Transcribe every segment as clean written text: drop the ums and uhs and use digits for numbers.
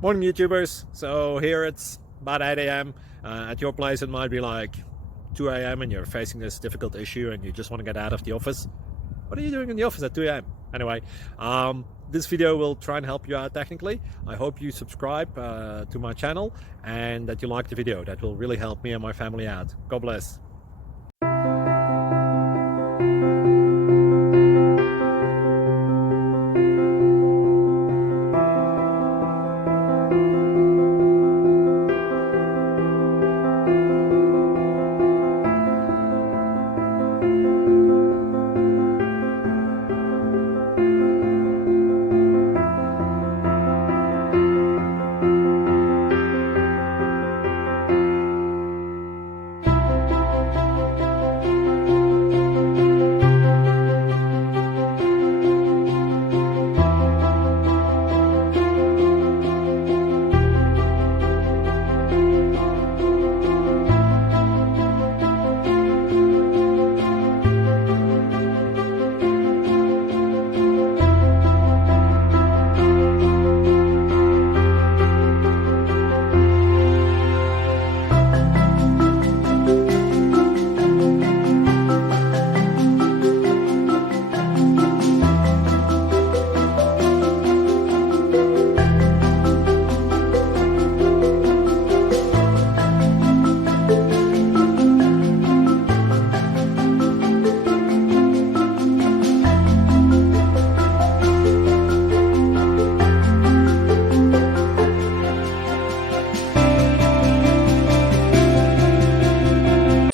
Morning YouTubers. So here it's about 8 a.m. At your place it might be like 2 a.m. and you're facing this difficult issue and you just want to get out of the office. What are you doing in the office at 2 a.m.? Anyway, this video will try and help you out technically. I hope you subscribe to my channel and that you like the video. That will really help me and my family out. God bless.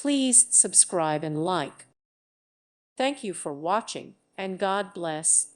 Please subscribe and like. Thank you for watching, and God bless.